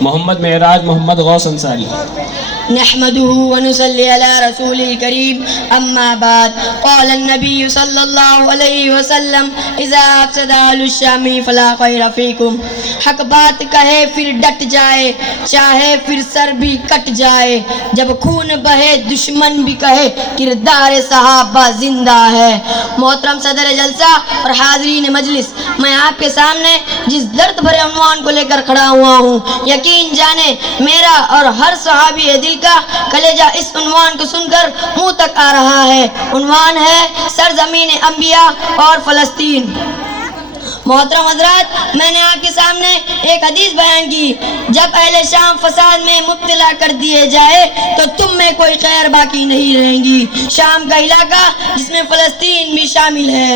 محمد معراج محمد غوث انصاری. نحمده ونصلي على رسول الكريم أما بعد قال النبي صلى الله عليه وسلم إذا أفسد أهل الشام فلا خير فيكم. حق بات کہے پھر ڈٹ جائے چاہے پھر سر بھی کٹ جائے. جب خون بہے دشمن بھی کہے کردار صحابہ زندہ ہے. محترم صدر جلسہ اور حاضرین مجلس، میں آپ کے سامنے جس درد بھرے عنوان کو لے کر کھڑا ہوا ہوں، یقین جانے میرا اور ہر صحابی دل کا کلیجہ اس عنوان کو سن کر منہ تک آ رہا ہے. عنوان ہے سرزمین انبیاء اور فلسطین. محترم حضرات، میں نے آپ کے سامنے ایک حدیث بیان کی، جب اہل شام فساد میں مبتلا کر دیے جائے تو تم میں کوئی خیر باقی نہیں رہیں گی. شام کا علاقہ جس میں فلسطین بھی شامل ہے.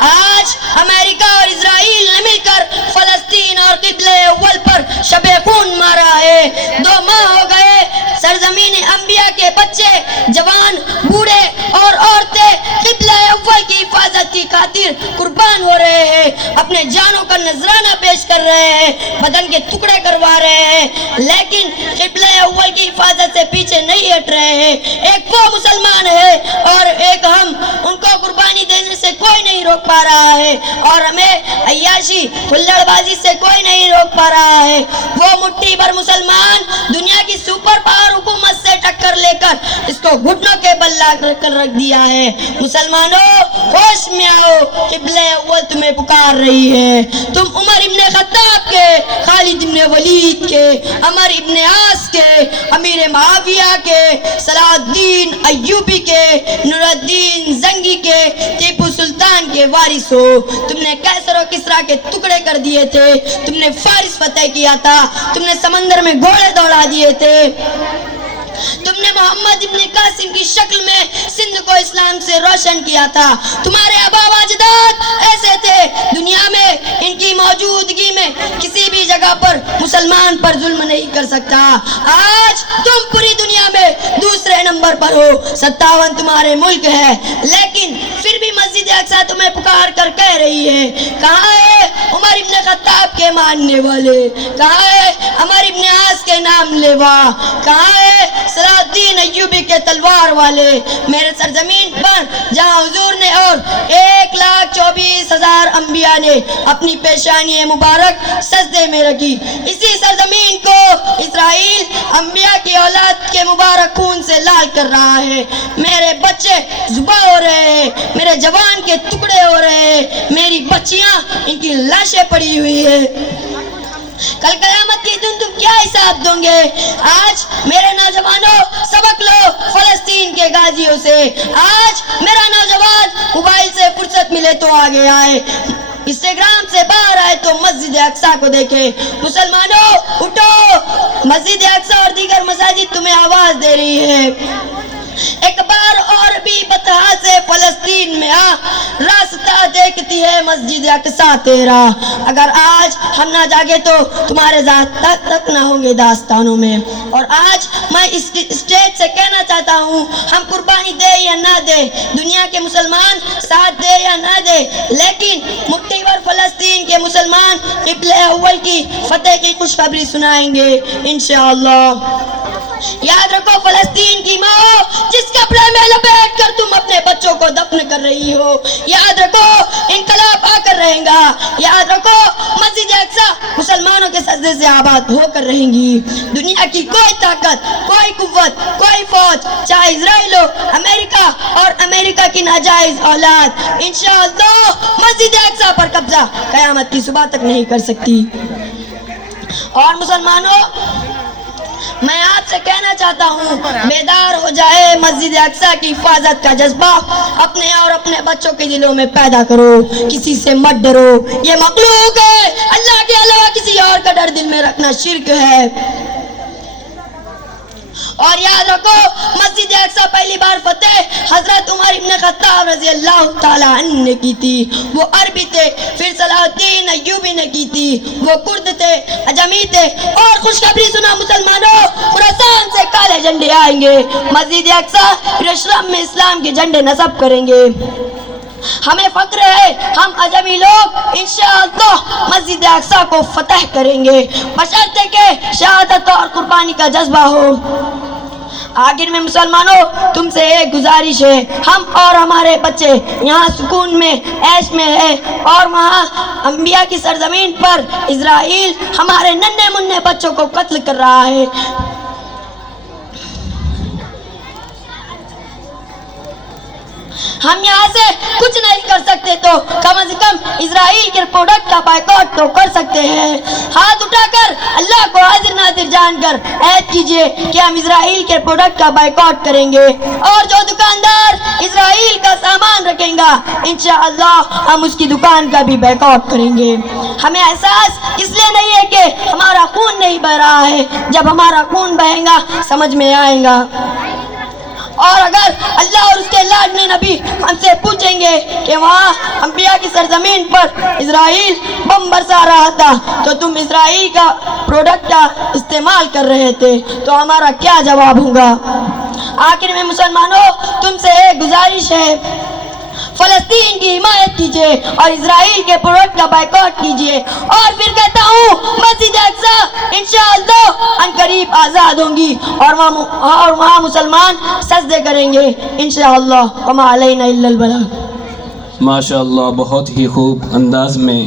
آج امریکہ اور اسرائیل نے مل کر فلسطین اور قبلہ اول پر شب خون مارا ہے. 2 ماہ ہو گئے سرزمین انبیاء کے بچے، جوان، بوڑھے اور عورتیں قبلہ اول کی حفاظت کی خاطر قربان ہو رہے ہیں، اپنے جانوں کا نذرانہ پیش کر رہے ہیں، بدن کے ٹکڑے کروا رہے ہیں، لیکن قبلہ اول کی حفاظت سے پیچھے نہیں ہٹ رہے ہیں. ایک وہ مسلمان ہے اور ایک ہم، ان کو قربانی دینے سے کوئی نہیں روک پا رہا ہے، اور ہمیں عیاشی کھلڑ بازی سے کوئی نہیں روک پا رہا ہے. وہ مٹھی بھر مسلمان دنیا کی سپر پاور حکومت سے ٹکر لے کر اس کو گھٹنوں کے بل لا کر رکھ دیا ہے. مسلمانوں ہوش میں آؤ، قبلہ اول تمہیں پکار رہی ہے. تم عمر ابن خطاب کے، خالد ابن ولید کے، عمر ابن عاص کے، امیر معاویہ کے، صلاح الدین ایوبی کے، نور الدین زنگی کے، ٹیپو سلطان کے وارث ہو. تم نے کیسر و کسریٰ کے ٹکڑے کر دیے تھے، تم نے فارس فتح کیا تھا، تم نے سمندر میں گھوڑے دوڑا دیے تھے، تم نے محمد ابن قاسم کی شکل میں سندھ کو اسلام سے روشن کیا تھا. تمہارے آبا و اجداد ایسے تھے، دنیا میں ان کی موجودگی میں کسی بھی جگہ پر مسلمان پر ظلم نہیں کر سکتا. آج تم پوری دنیا میں دوسرے نمبر پر ہو، 57 تمہارے ملک ہے، لیکن پھر بھی مسجد اقصی تمہیں پکار کر کہہ رہی ہے. کہاں ہے عمر ابن خطاب کے ماننے والے؟ کہاں ہے عمر ابن عاص کے نام لیوا؟ کہاں ہے صلاح الدین ایوبی کے تلوار والے؟ میرے سرزمین پر جہاں حضور نے اور 1,24,000 انبیاء نے اپنی پیشانی مبارک سجدے میں رکھی، اسی سرزمین کو اسرائیل انبیاء کی اولاد کے مبارک خون سے لال کر رہا ہے. میرے بچے ذبح ہو رہے ہیں، میرے جوان کے ٹکڑے ہو رہے ہیں، میری بچیاں ان کی لاشیں پڑی ہوئی ہیں. کل قیامت کی دن تم کیا حساب دوں گے؟ آج میرے نوجوانوں سبق لو فلسطین کے غازیوں سے. آج میرا نوجوان موبائل سے فرصت ملے تو آگے آئے، انسٹاگرام سے باہر آئے تو مسجد اقصی کو دیکھے. مسلمانوں اٹھو، مسجد اقصی اور دیگر مساجد تمہیں آواز دے رہی ہے. ایک بار اور بھی بطحا سے فلسطین میں آ، راستہ دیکھتی ہے مسجد اقصی تیرا. اگر آج ہم نہ جاگے تو تمہارے ذات تک نہ ہوں گے داستانوں میں. اور آج میں اس اسٹیج سے کہنا چاہتا ہوں، ہم قربانی دے یا نہ دے، دنیا کے مسلمان ساتھ دے یا نہ دے، لیکن مٹھی بھر فلسطین کے مسلمان قبلہ اول کی فتح کی خوشخبری سنائیں گے انشاءاللہ. یاد رکھو فلسطین کی ماں جس کپڑے میں لپیٹ کر تم اپنے بچوں کو دفن کر رہی ہو. یاد رکھو انقلاب آ کر رہے گا. یاد رکھو مسجد اقصی مسلمانوں کے سجدے سے آباد ہو کر رہیں گی. دنیا کی کوئی طاقت، کوئی قوت، کوئی فوج، چاہے اسرائیل ہو، امریکہ اور امریکہ کی ناجائز اولاد، انشاءاللہ مسجد اقصی پر قبضہ قیامت کی صبح تک نہیں کر سکتی. اور مسلمانوں، میں آپ سے کہنا چاہتا ہوں، بیدار ہو جائے. مسجد اقصی کی حفاظت کا جذبہ اپنے اور اپنے بچوں کے دلوں میں پیدا کرو. کسی سے مت ڈرو، یہ مخلوق ہے، اللہ کے علاوہ کسی اور کا ڈر دل میں رکھنا شرک ہے. اور یاد رکھو مسجد اقصی پہلی بار فتح حضرت عمر ابن خطاب رضی اللہ تعالی عنہ نے کی تھی. وہ عربی تھے، پھر صلاح الدین ایوبی نے کی تھی. وہ کرد تھے، اجمی تھے. اور خوشخبری سنا مسلمانوں، خراسان سے کالے جھنڈے آئیں گے. مسجد اقصی پھر اشرم میں اسلام کے جھنڈے نصب کریں گے. ہمیں فخر ہے ہم عجمی لوگ انشاءاللہ مسجد اقصی کو فتح کریں گے بشرطے کہ شہادت اور قربانی کا جذبہ ہو۔ آخر میں مسلمانوں تم سے ایک گزارش ہے، ہم اور ہمارے بچے یہاں سکون میں عیش میں ہے اور وہاں انبیاء کی سرزمین پر اسرائیل ہمارے ننھے منھے بچوں کو قتل کر رہا ہے۔ ہم یہاں سے کچھ نہیں کر سکتے تو کم از کم اسرائیل کے پروڈکٹ کا بائیکاٹ تو کر سکتے ہیں۔ ہاتھ اٹھا کر اللہ کو حاضر ناظر جان کر عہد کیجئے کہ ہم اسرائیل کے پروڈکٹ کا بائیکاٹ کریں گے اور جو دکاندار اسرائیل کا سامان رکھیں گا انشاءاللہ ہم اس کی دکان کا بھی بائیکاٹ کریں گے۔ ہمیں احساس اس لیے نہیں ہے کہ ہمارا خون نہیں بہ رہا ہے، جب ہمارا خون بہے گا سمجھ میں آئے گا۔ اور اگر اللہ اور اس کے لاڈلے نبی ہم سے پوچھیں گے کہ وہاں انبیاء کی سرزمین پر اسرائیل بم برسا رہا تھا تو تم اسرائیل کا پروڈکٹ کا استعمال کر رہے تھے تو ہمارا کیا جواب ہوگا؟ آخر میں مسلمانوں تم سے ایک گزارش ہے، فلسطین کی حمایت کیجئے اور اسرائیل کے پروڈکٹ کا بائیکاٹ کیجئے۔ اور پھر کہتا ہوں مسجد اقصی انشاءاللہ عنقریب آزاد ہوں گی اور وہاں مسلمان سجدے کریں گے انشاءاللہ وما علینا الا البلاغ۔ ماشاءاللہ بہت ہی خوب انداز میں